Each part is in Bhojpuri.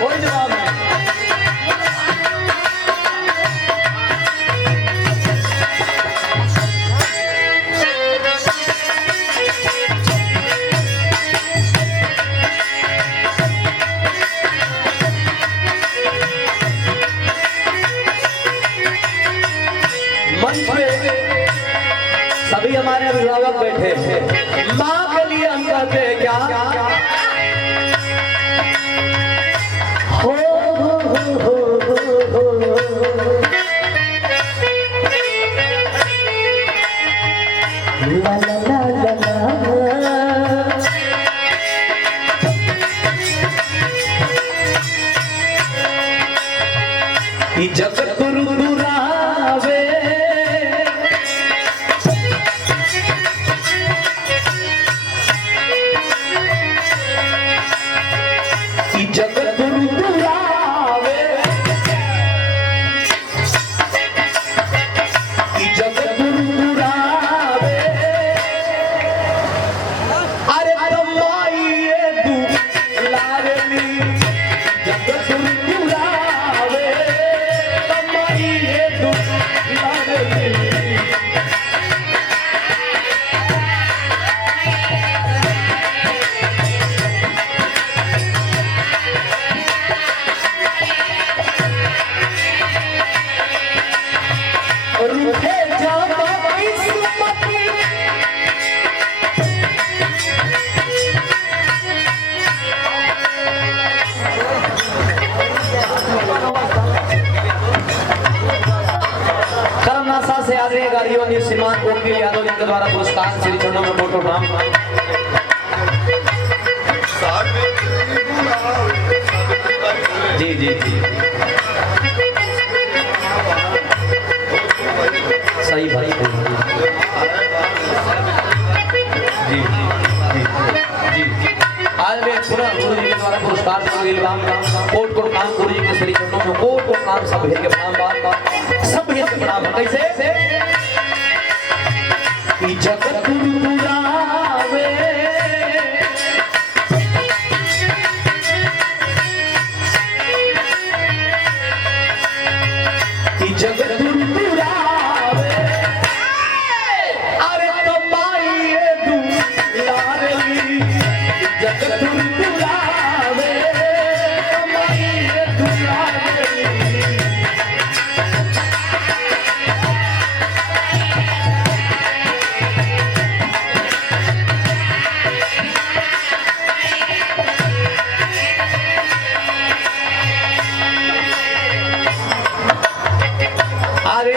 कोई जवाब नहीं। सभी हमारे अभिभावक बैठे हैं, माँ के लिए हम कहते हैं क्या? हो ला ला ला ला ला। जगत दुरावे जगत दुरावे जगत दुरावे अरे तमाइए दुलारनी जगत दुरावे तमाइए दुलारनी। से आदरणीय गाड़ियों ने श्रीमान वकील यादव जी के द्वारा पुरस्कार श्री चरणों में फोटो नाम जी जी जी सही भाई जी जी जी आज में पूरा गुरु जी के द्वारा पुरस्कार कोट कोट नाम गुरु जी के श्री चरणों में कोट कोट नाम सब भेद के प्रणाम बात सब भेद के प्रणाम कैसे जगत दुरावे जगत दुरावे अरे कमाइए दुलारनी जगत दुरावे कमाइए दुलारनी।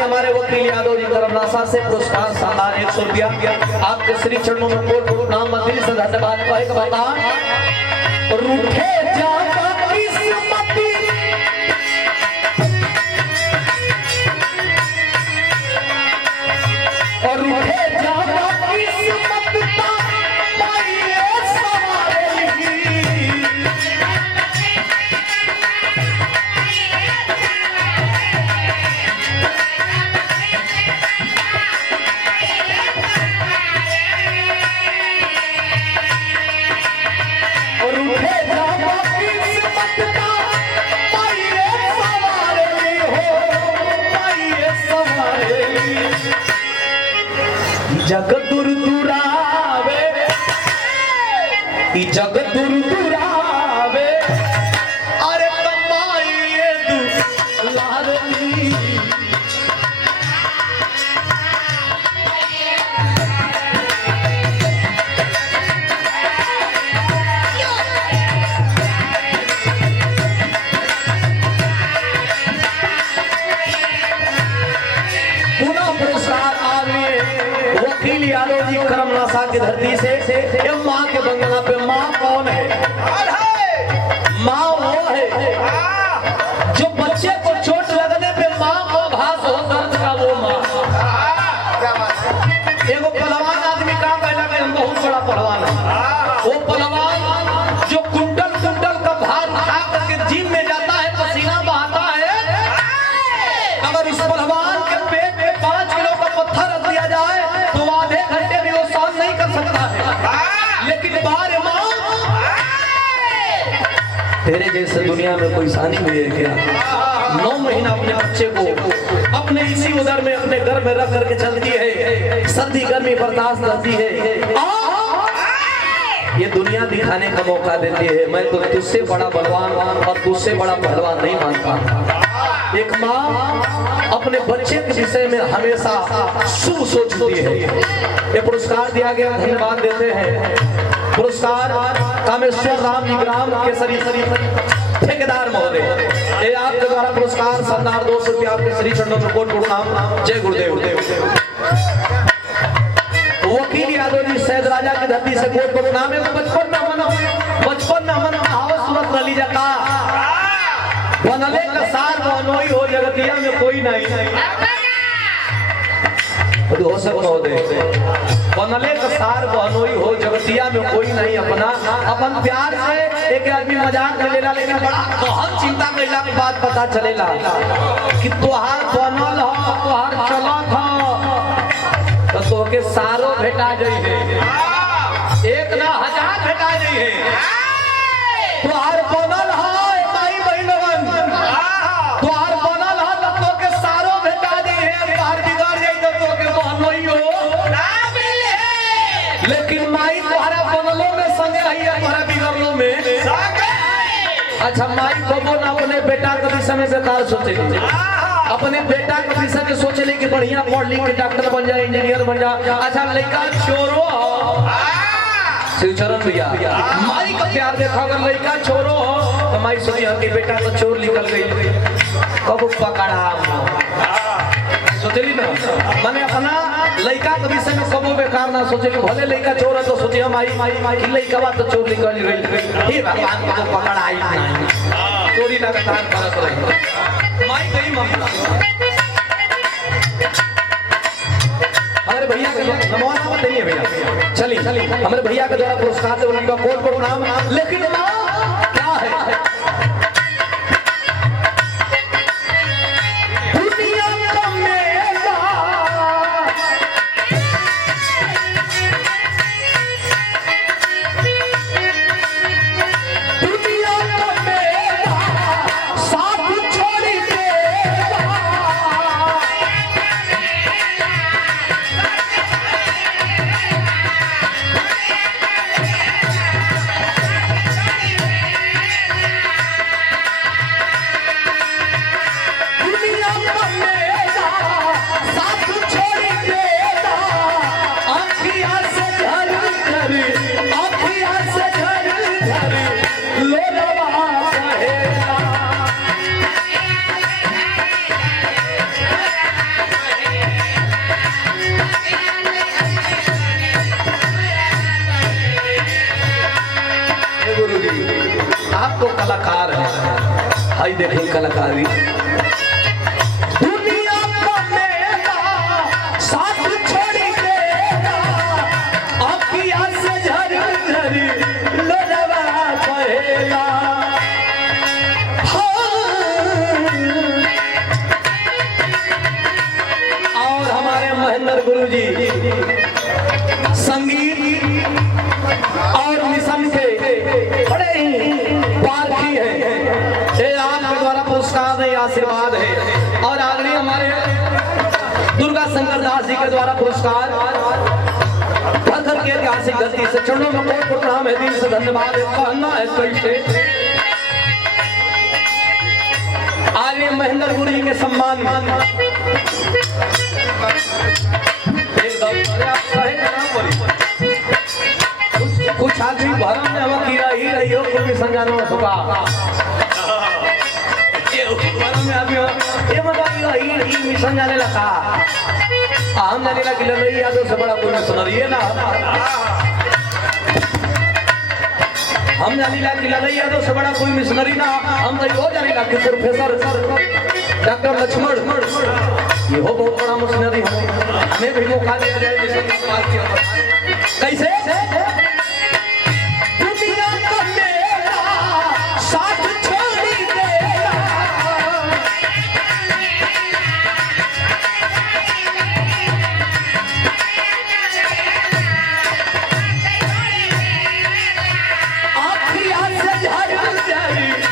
हमारे वकील यादव जी करमनासा से पुरस्कार सामान 100 रुपया आपके श्री चरणों में कोट नाम दिल से धन्यवाद कहे के बता रूठे जाता किस्मती और रूठे जाता किस्मत ता पाइए सवारेगी जगत दुरावे जगत दुरावे अरे कमाइए दुलारनी पुनः पुरस्कार वकील यादव जी करमनासा की धरती से माँ के बंगला पे माँ कौन है? माँ वो है जो बच्चे को चोट लगने पे माँ को घास हो दर्द का वो माँ। एगो पहलवान आदमी का कहला कि हम बहुत बड़ा पहलवान है वो पहलवान जो कुंटल कुंटल का भार उठा करके जिम में जाता है पसीना बहाता है अगर उस पहलवान के पेट में 5 किलो का पत्थर रख दिया जाए तो आधे घंटे में वो सहन नहीं कर सकता है। लेकिन बार माँ तेरे जैसे दुनिया में कोई सानी हुई है क्या? 9 महीना अपने बच्चे को अपने इसी उदर में अपने घर में रख करके चलती है, सर्दी गर्मी बर्दाश्त करती है, ये दुनिया दिखाने का मौका देती है। मैं तो तुझसे बड़ा बलवान और तुझसे बड़ा पहलवान नहीं मानता। एक माँ अपने बच्चे के विषय में हमेशा शुभ सोचती है। ये पुरस्कार दिया गया, धन्यवाद देते हैं। पुरस्कार कामेश्वर राम जी ग्राम केसरी ठेकेदार महोदय, ये आपके द्वारा पुरस्कार सरदार 200 रुपया आपके श्री चरणों में कोट प्रणाम। जय गुरुदेव। वकील यादव जी सैद राजा की धरती से कोट प्रणाम। बचपन में मन आवत सूरत रली जाता बनले का सार बनोई हो जगतिया में कोई नहीं हो सकता बनले का सार बनोई हो जगतिया में कोई नहीं। अपना अपन प्यार से एक आदमी मजाक में लेला, लेकिन बड़ा बहुत चिंता कैला के बाद पता चलेला कि तोहार बनल हो, तोहार चलत हो, तो तोके सारो भेटा जाई है, एक ना 1000 भेटा जाई है। तोहार बनल हो माई बहिनवन, तोहार बनल हो तो तोके सारो भेटा जाई है। तोहार बिगड़ जाई तो तोके बनोई हो ना मिले, लेकिन माई तोहरा बनलो में संगे रही है, तोहरा बिगड़लो में संगे। अच्छा माई कबो ना अपने बेटा के विषय में बेकार सोचे, अपने बेटा के विषय में सोचे ले कि बढ़िया पढ़ लिख के डॉक्टर बन जाए, इंजीनियर बन जाए। अच्छा लड़का छोरो शिवचरण भैया, माई का प्यार देखा, अगर लड़का छोरो हो तो माई सोची कि बेटा तो चोर निकल गई, कब पकड़ा सोचली ना। मैंने अपना लड़का के विषय में कबो बेकार ना सोचे, भले लड़का चोर है तो सोचे माई लड़का बात तो चोर निकल रही, हे भगवान को पकड़ा आई नहीं, चोरी लगातार करत रही माई गई मामला। हमारे भैया के नमोना मत नहीं है भैया, चलिए हमारे भैया के द्वारा पुरस्कार से उनका कोट प्रणाम। लेकिन क्या है कलाकार है, हाई देखो कलाकारी। दुनिया को मेरा साथ छोड़ देगा, आँखियाँ से झर झर लोलवा बहेगा। और हमारे महेंद्र गुरुजी संगीत और मिशन के बड़े ही पारखी है, ये आपके द्वारा पुरस्कार नहीं आशीर्वाद है। और आगे हमारे दुर्गा शंकर दास जी के द्वारा पुरस्कार पत्थर के ऐतिहासिक धरती से चरणों में कोट प्रणाम है, दिल से धन्यवाद है। कहना है कैसे आगे महेंद्र गुरु जी के सम्मान कुछ आदमी भरम में हम कीड़ा ही रही हो, कोई संजानो होगा ये भरम में अभी ये मतलब ही मिशन जाने लगा। हम जाने लगा कि लड़ाई यादों से बड़ा कोई मिशनरी है ना, हम जाने लगा कि लड़ाई यादों से बड़ा कोई मिशनरी ना। हम तो यो जाने लगा कि प्रोफेसर डॉक्टर लक्ष्मण ये हो बहुत बड़ा मिशनरी, हमें भी मौका दिया जाए मिशन की बात किया कैसे Daddy.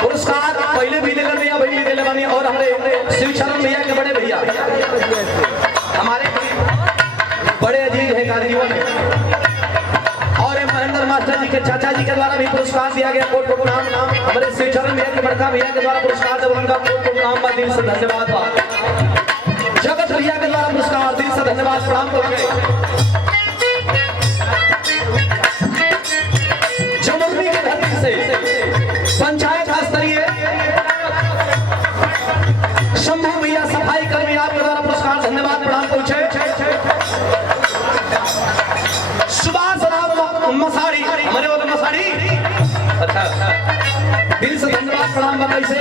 पुरस्कार पहले भी लेकर भैया भाई भी दे बनी और हमारे शिवशरण भैया के बड़े भैया हमारे बड़े अजीज है कारीजीवन और महेंद्र मास्टर जी के चाचा जी के द्वारा भी पुरस्कार दिया गया। कोट कोट नाम हमारे शिवशरण भैया के बड़का भैया के द्वारा पुरस्कार दिया उनका कोट कोट नाम बा दिल से धन्यवाद बा। जगत भैया के द्वारा पुरस्कार दिल से धन्यवाद प्रणाम करेंगे। जमुई के धरती से पंचायत स्तरीय शंभू भैया सफाई कर्मी आपके द्वारा पुरस्कार धन्यवाद प्रणाम पहुंचे। सुभाष राम मसाड़ी हमारे वाले मसाड़ी अच्छा दिल से धन्यवाद प्रणाम बताई से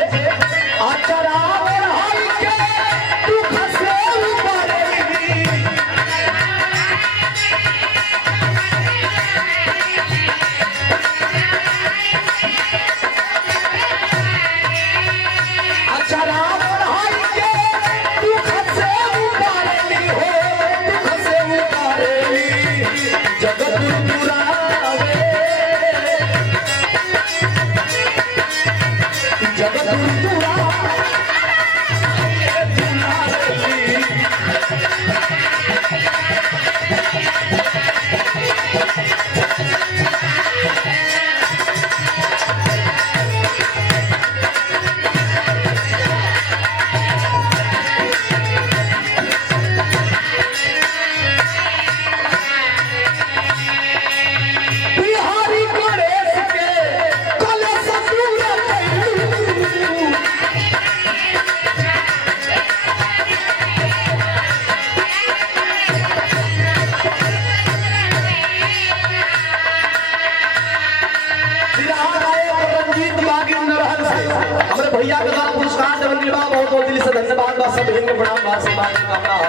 भैया के द्वारा पुरस्कार देवल के बाद बहुत बहुत दिल से धन्यवाद बा। सब हिंद प्रणाम बा से बात करना है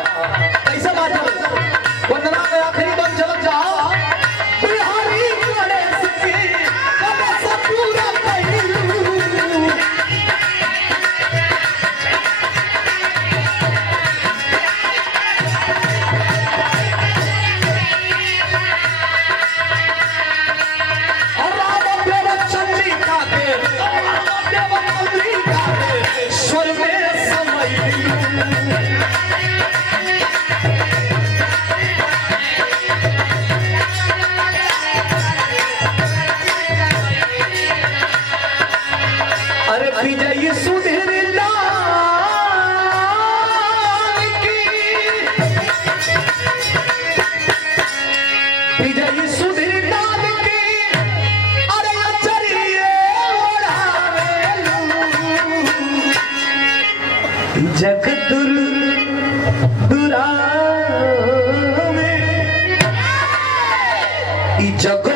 कैसे बात चल वंदना के आखिरी बन चल जाओ बिहारी गणेश की कलश पूरा कहिलू और राम देव चंद्रिका के विजय सुधीर लाल की विजय सुधीर लाल की अरे चरिए जग दुरावे जग